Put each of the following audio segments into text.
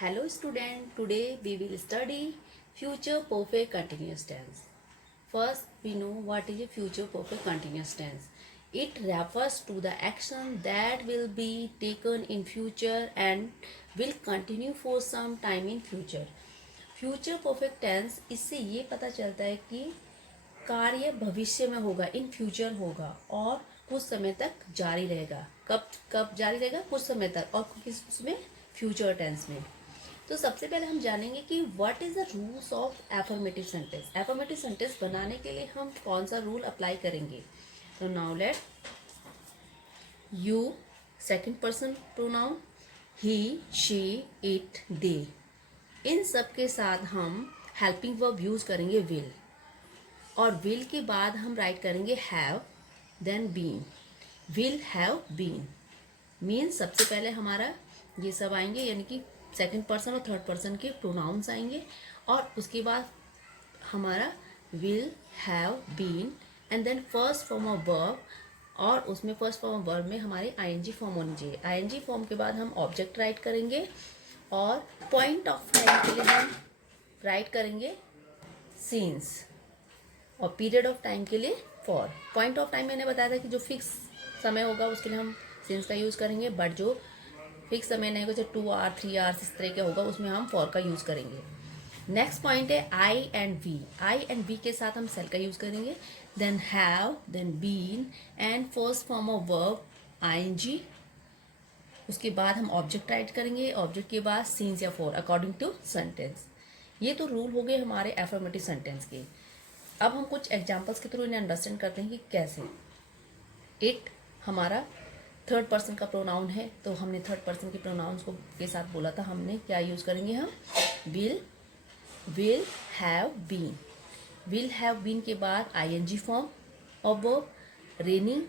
Hello student, today we will study future perfect continuous tense. First, we know what is a future perfect continuous tense. It refers to the action that will be taken in future and will continue for some time in future. Future perfect tense इससे ये पता चलता है कि कार्य भविष्य में होगा, इन फ्यूचर होगा और कुछ समय तक जारी रहेगा. कब कब जारी रहेगा? कुछ समय तक. और किस उसमें? फ्यूचर टेंस में. तो सबसे पहले हम जानेंगे कि what is the rules of affirmative sentence. Affirmative sentence बनाने के लिए हम कौन सा रूल अप्लाई करेंगे. तो now let you, second person pronoun, he, she, it, they, इन सब के साथ हम हेल्पिंग वर्ब यूज करेंगे विल. और विल के बाद हम राइट करेंगे have, then been. Will have been means सबसे पहले हमारा ये सब आएंगे, यानी कि सेकंड पर्सन और थर्ड पर्सन के प्रोनाउंस आएंगे. और उसके बाद हमारा will have been and then first form of verb. और उसमें फर्स्ट फॉर्म ऑफ वर्ब में हमारी आईएनजी फॉर्म होनी चाहिए. आईएनजी फॉर्म के बाद हम ऑब्जेक्ट राइट करेंगे और पॉइंट ऑफ टाइम के लिए हम राइट करेंगे सिंस और पीरियड ऑफ टाइम के लिए फॉर. पॉइंट ऑफ टाइम मैंने बताया था कि जो फिक्स समय होगा उसके लिए हम सिंस का यूज़ करेंगे, बट जो फिक्स समय नहीं होगा, 2 आवर 3 आवर्स इस तरह का होगा, उसमें हम फॉर का यूज़ करेंगे. नेक्स्ट पॉइंट है I and we. I and we के साथ हम सेल का यूज़ करेंगे. Then have, then been and first form of verb ING. उसके बाद हम ऑब्जेक्ट राइट करेंगे, ऑब्जेक्ट के बाद सिंस या फॉर अकॉर्डिंग टू सेंटेंस. ये तो रूल हो गए हमारे एफर्मेटिव सेंटेंस के. अब हम कुछ एग्जांपल्स के थ्रू इन्हें अंडरस्टैंड करते हैं कि कैसे. इट हमारा थर्ड पर्सन का प्रोनाउन है, तो हमने थर्ड पर्सन के प्रोनाउंस को के साथ बोला था. हमने क्या यूज़ करेंगे? हम will have been. Will have been के बाद ING form of verb raining.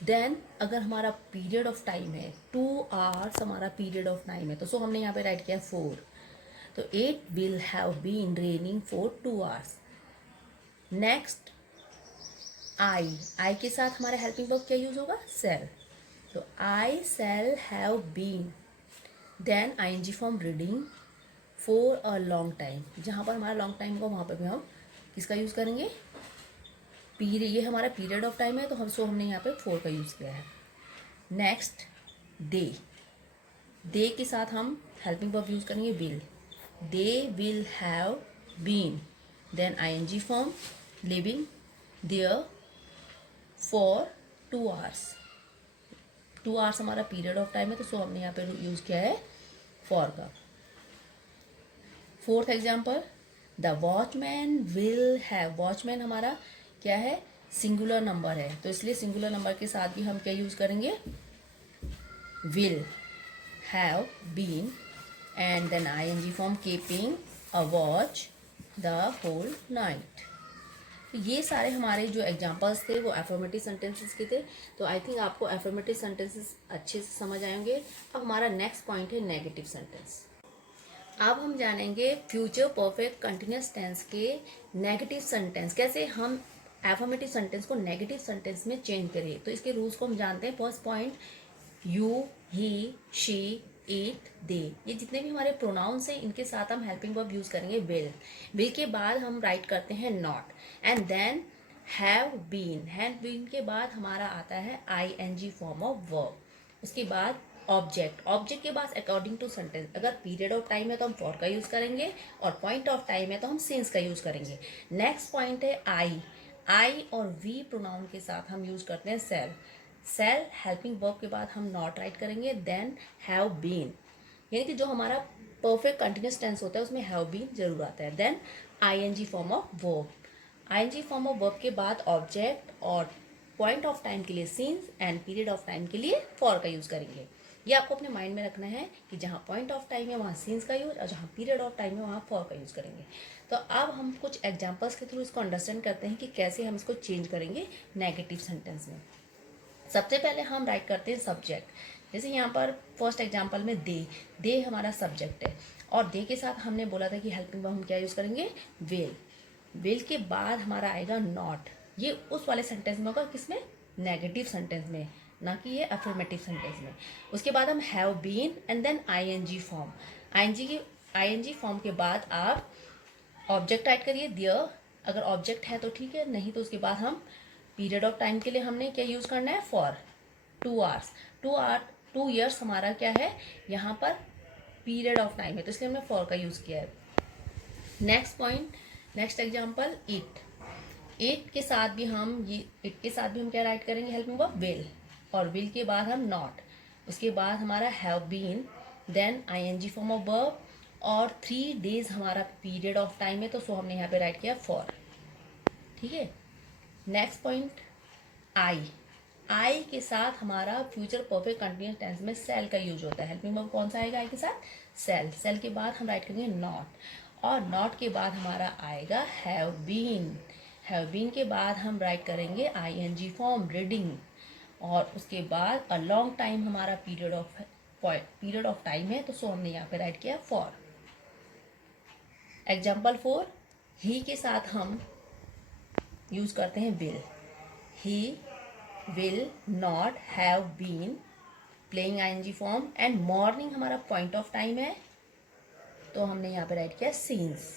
Then अगर हमारा पीरियड ऑफ टाइम है 2 आवर्स हमारा पीरियड ऑफ टाइम है, तो सो हमने यहाँ पे राइट किया 4. तो it will have been raining for 2 hours. Next I के साथ हमारा हेल्पिंग वर्ब क्या यूज होगा? सेल. तो I shall have been. Then ING form reading for a long time. जहाँ पर हमारा लॉन्ग टाइम होगा वहाँ पर भी हम किसका यूज़ करेंगे? पीरियड. ये हमारा पीरियड ऑफ टाइम है, तो हमने यहाँ पे 4 का यूज़ किया है. Next day. डे के साथ हम हेल्पिंग वर्ब यूज़ करेंगे will. They will have been. Then ING form living there for 2 hours. 2 hours हमारा पीरियड ऑफ टाइम है, तो हमने यहाँ पे यूज़ किया है फॉर का. Fourth example, the watchman will have. Watchman हमारा क्या है? सिंगुलर नंबर है, तो इसलिए सिंगुलर नंबर के साथ भी हम क्या यूज़ करेंगे? Will have been and then ING form keeping a watch the whole night. ये सारे हमारे जो एग्जांपल्स थे वो एफर्मेटिव सेंटेंसेस के थे. तो आई थिंक आपको एफर्मेटिव सेंटेंसेस अच्छे से समझ आएंगे. अब हमारा नेक्स्ट पॉइंट है नेगेटिव सेंटेंस. अब हम जानेंगे फ्यूचर परफेक्ट कंटिन्यूस टेंस के नेगेटिव सेंटेंस, कैसे हम एफर्मेटिव सेंटेंस को नेगेटिव सेंटेंस में चेंज करें. तो इसके रूल्स को हम जानते हैं. First point, you, he, she, it, they, ये जितने भी हमारे प्रोनाउंस हैं इनके साथ हम हेल्पिंग वर्ब यूज करेंगे विल. विल के बाद हम राइट करते हैं not and then have been. Have been के बाद हमारा आता है आईएनजी फॉर्म ऑफ वर्ब. उसके बाद ऑब्जेक्ट. ऑब्जेक्ट के बाद अकॉर्डिंग टू सेंटेंस. अगर पीरियड ऑफ टाइम है तो हम फॉर का यूज करेंगे और पॉइंट ऑफ टाइम है तो हम सिंस का यूज करेंगे. नेक्स्ट पॉइंट है आई और वी प्रोनाउन के साथ हम यूज करते हैं सेल. सेल हेल्पिंग वर्ब के बाद हम नॉट राइट करेंगे. देन हैव बीन, यानी कि जो हमारा परफेक्ट कंटिन्यूस टेंस होता है उसमें हैव बीन जरूर आता है. Then ING form of verb. ING form of verb के बाद ऑब्जेक्ट और पॉइंट ऑफ टाइम के लिए since and period of time के लिए फॉर का यूज करेंगे. ये आपको अपने माइंड में रखना है कि जहाँ पॉइंट ऑफ टाइम है वहाँ सिंस का यूज और जहाँ पीरियड ऑफ टाइम है वहाँ फॉर का यूज करेंगे. तो अब हम कुछ एग्जाम्पल्स के थ्रू इसको अंडरस्टैंड करते हैं कि कैसे हम इसको चेंज करेंगे नेगेटिव सेंटेंस में. सबसे पहले हम राइट करते हैं सब्जेक्ट. जैसे यहाँ पर फर्स्ट एग्जांपल में दे हमारा सब्जेक्ट है और दे के साथ हमने बोला था कि हेल्पिंग वर्ब हम क्या यूज़ करेंगे? विल. विल के बाद हमारा आएगा नॉट. ये उस वाले सेंटेंस में होगा किसमें? नेगेटिव सेंटेंस में, ना कि ये अफर्मेटिव सेंटेंस में. उसके बाद हम have been and then ING form. ING form के बाद आप ऑब्जेक्ट राइट करिए देयर, अगर ऑब्जेक्ट है तो ठीक है, नहीं तो उसके बाद हम पीरियड ऑफ टाइम के लिए हमने क्या यूज़ करना है, फॉर 2 आवर्स। 2 ईयर्स हमारा क्या है यहाँ पर पीरियड ऑफ टाइम है, तो इसलिए हमने फॉर का यूज़ किया है। Next point, next example it. It के साथ भी हम क्या राइट करेंगे, हेल्पिंग वर्ब विल, और विल के बाद हम नॉट, उसके बाद हमारा have been, then ING form of verb, और 3 डेज हमारा पीरियड ऑफ टाइम है, तो सो हमने यहाँ पे राइट किया फॉर। ठीक है। नेक्स्ट पॉइंट आई के साथ हमारा फ्यूचर परफेक्ट कंटिन्यूअस टेंस में सेल का यूज होता है। हेल्पिंग वर्ब कौन सा आएगा आई के साथ, सेल के बाद हम राइट करेंगे नॉट, और नॉट के बाद हमारा आएगा हैव बीन के बाद हम राइट करेंगे आईएनजी फॉर्म रीडिंग, और उसके बाद अ लॉन्ग टाइम हमारा पीरियड ऑफ टाइम है, तो सो हमने यहाँ पे राइट किया फॉर। एग्जाम्पल 4, ही के साथ हम यूज करते हैं will. He will not have been playing ING form, and morning हमारा पॉइंट ऑफ टाइम है, तो हमने यहाँ पे राइट किया सिंस,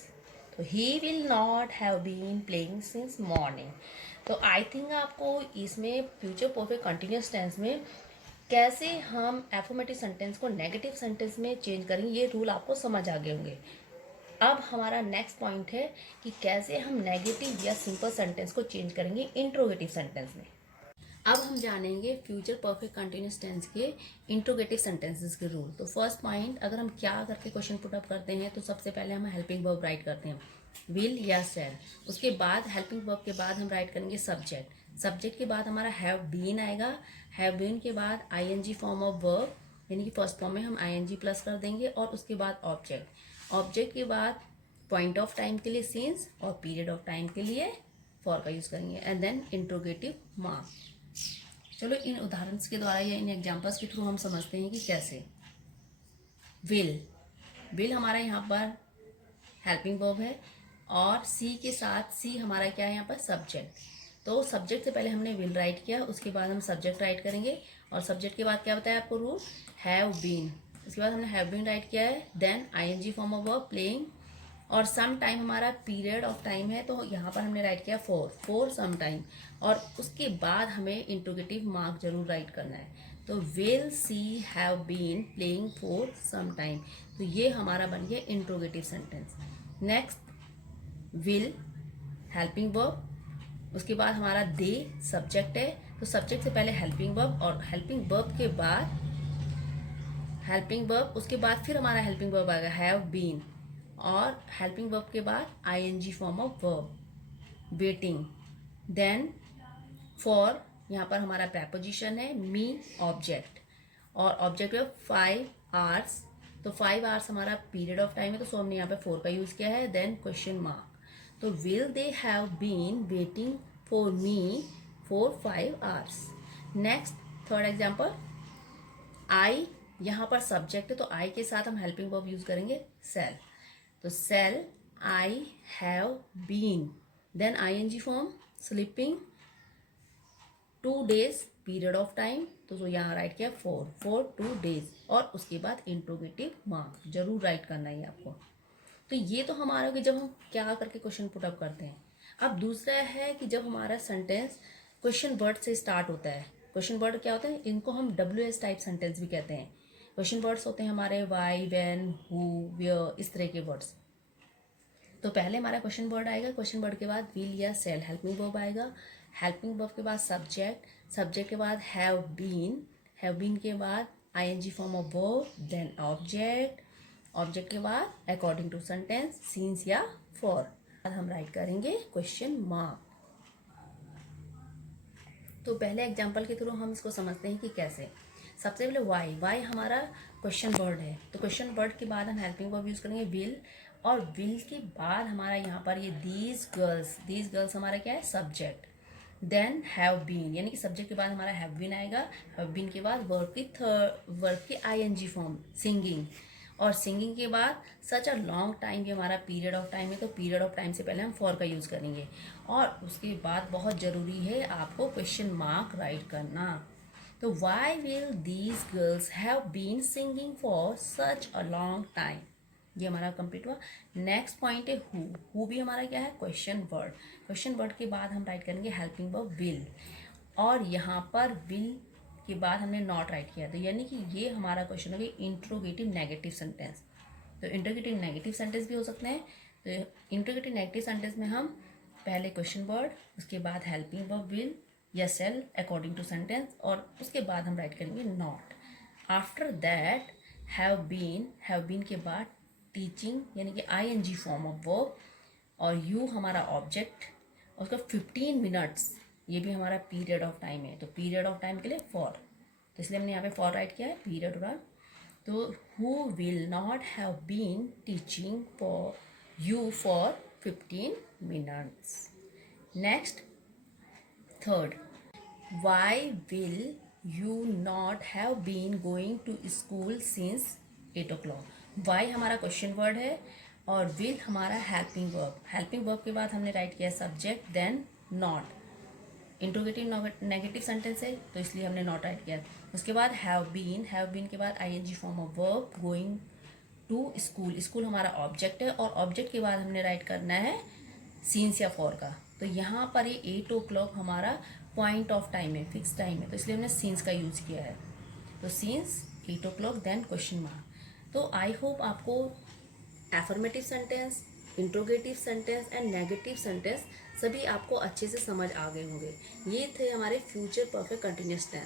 तो he will not have been playing since morning. तो आई थिंक आपको इसमें फ्यूचर परफेक्ट कंटिन्यूअस टेंस में कैसे हम एफर्मेटिव सेंटेंस को नेगेटिव सेंटेंस में चेंज करेंगे, ये रूल आपको समझ आ गए होंगे। अब हमारा नेक्स्ट पॉइंट है कि कैसे हम नेगेटिव या सिंपल सेंटेंस को चेंज करेंगे इंट्रोगेटिव सेंटेंस में। अब हम जानेंगे फ्यूचर परफेक्ट कंटिन्यूअस टेंस के इंट्रोगेटिव सेंटेंसेस के रूल। तो फर्स्ट पॉइंट, अगर हम क्या करके क्वेश्चन पुट अप करते हैं, तो सबसे पहले हम हेल्पिंग वर्ब राइट करते हैं, विल या सेल। उसके बाद हेल्पिंग वर्ब के बाद हम राइट करेंगे सब्जेक्ट के बाद हमारा हैव बीन आएगा, हैव बीन के बाद आईएनजी फॉर्म ऑफ वर्ब, यानी कि फर्स्ट फॉर्म में हम आईएनजी प्लस कर देंगे, और उसके बाद ऑब्जेक्ट के बाद पॉइंट ऑफ टाइम के लिए सिंस, और पीरियड ऑफ टाइम के लिए फॉर का यूज करेंगे, एंड देन इंट्रोगेटिव मार्क। चलो इन उदाहरण के द्वारा या इन एग्जांपल्स के थ्रू हम समझते हैं कि कैसे। विल हमारा यहाँ पर हेल्पिंग वर्ब है, और सी के साथ सी हमारा क्या है यहाँ पर सब्जेक्ट, तो सब्जेक्ट से पहले हमने विल राइट किया, उसके बाद हम सब्जेक्ट राइट करेंगे, और सब्जेक्ट के बाद क्या बताया आपको रूल, हैव बीन, उसके बाद हमने हैव बीन राइट किया है, then ING form of verb playing, और सम टाइम हमारा पीरियड ऑफ टाइम है, तो यहाँ पर हमने राइट किया फॉर सम टाइम, और उसके बाद हमें इंट्रोगेटिव मार्क जरूर राइट करना है, तो will she have been playing for some time, तो ये हमारा बन गया interrogative sentence. Next will helping verb, उसके बाद हमारा दे सब्जेक्ट है, तो सब्जेक्ट से पहले हेल्पिंग वर्ब, और हेल्पिंग वर्ब के बाद उसके बाद फिर हमारा हेल्पिंग वर्ब आएगा हैव बीन, और हेल्पिंग वर्ब के बाद ING form of verb waiting, then for, यहाँ पर हमारा प्रेपोजिशन है मी ऑब्जेक्ट, और ऑब्जेक्ट है 5 आवर्स, तो 5 आवर्स हमारा पीरियड ऑफ टाइम है, तो सो हमने यहाँ पे फॉर का यूज किया है, देन क्वेश्चन मार्क, तो will they have been waiting for me for 5 hours. Next third example, I यहाँ पर सब्जेक्ट है, तो आई के साथ हम हेल्पिंग वर्ब यूज करेंगे सेल, तो shall I have been, then ING form sleeping 2 days period of time, तो यहाँ राइट किया फॉर 2 डेज, और उसके बाद इंट्रोगेटिव मार्क जरूर राइट करना है आपको। तो ये तो हमारा कि जब हम क्या करके क्वेश्चन पुट अप करते हैं। अब दूसरा है कि जब हमारा सेंटेंस क्वेश्चन वर्ड से स्टार्ट होता है, क्वेश्चन वर्ड क्या होता है, इनको हम WS टाइप सेंटेंस भी कहते हैं। क्वेश्चन वर्ड्स होते हैं हमारे वाई, व्हेन, हु, वेयर, इस तरह के वर्ड्स। तो पहले हमारा क्वेश्चन वर्ड आएगा, क्वेश्चन वर्ड के बाद विल या सेल हेल्पिंग वर्ब आएगा, हेल्पिंग वर्ब के बाद सब्जेक्ट के बाद हैव बीन के बाद ING form of verb, then object के बाद अकॉर्डिंग टू सेंटेंस सिंस या फॉर, हम राइट करेंगे क्वेश्चन मार्क। तो पहले एग्जांपल के थ्रू हम इसको समझते हैं कि कैसे। सबसे पहले वाई हमारा क्वेश्चन वर्ड है, तो क्वेश्चन वर्ड के बाद हम हेल्पिंग वर्ब यूज करेंगे विल, और विल के बाद हमारा यहाँ पर ये दीज गर्ल्स हमारा क्या है सब्जेक्ट, देन हैव बीन, यानी कि सब्जेक्ट के बाद हमारा हैव बीन आएगा, हैव बीन के बाद वर्ब की आईएनजी फॉर्म सिंगिंग, और सिंगिंग के बाद सच अ लॉन्ग टाइम, ये हमारा पीरियड ऑफ टाइम है, तो पीरियड ऑफ टाइम से पहले हम फॉर का यूज़ करेंगे, और उसके बाद बहुत ज़रूरी है आपको क्वेश्चन मार्क राइट करना। तो why will these girls have been singing for such a long time, ये हमारा कंप्लीट हुआ। नेक्स्ट पॉइंट है हु भी हमारा क्या है क्वेश्चन वर्ड। क्वेश्चन वर्ड के बाद हम राइट करेंगे हेल्पिंग वर्ब विल, और यहाँ पर विल के बाद हमने नॉट राइट किया, तो यानी कि ये हमारा क्वेश्चन हो गया इंट्रोगेटिव नेगेटिव सेंटेंस। तो इंट्रोगेटिव नेगेटिव सेंटेंस भी हो सकते हैं। तो इंट्रोगेटिव नेगेटिव सेंटेंस में हम पहले क्वेश्चन वर्ड, उसके बाद हेल्पिंग वर्ब विल या सेल अकॉर्डिंग टू सेंटेंस, और उसके बाद हम राइट करेंगे not. After that have been के बाद टीचिंग यानी कि ING फॉर्म ऑफ वर्ब, और यू हमारा ऑब्जेक्ट, और उसका 15 मिनट्स ये भी हमारा पीरियड ऑफ टाइम है। तो पीरियड ऑफ टाइम के लिए फॉर, तो इसलिए हमने यहाँ पे फॉर राइट किया है पीरियड ऑफ। तो who will not have been teaching for you for 15 minutes. Next third, why will you not have been going to school since 8 o'clock। Why हमारा क्वेश्चन वर्ड है और विल हमारा helping verb. Helping verb के बाद हमने write किया subject then not. Interrogative negative sentence है तो इसलिए हमने नॉट राइट किया। उसके बाद हैव बीन के बाद ING form of verb going to school. School हमारा ऑब्जेक्ट है और ऑब्जेक्ट के बाद हमने राइट करना है सीन्स या फॉर का। तो यहाँ पर ये 8 o'clock हमारा पॉइंट ऑफ टाइम है, फिक्स टाइम है, तो इसलिए हमने सीन्स का यूज़ किया है। तो scenes 8 o'clock then question mark. तो आई होप आपको affirmative sentence, interrogative sentence and negative sentence सभी आपको अच्छे से समझ आ गए होंगे। ये थे हमारे फ्यूचर परफेक्ट कंटिन्यूअस टेंस।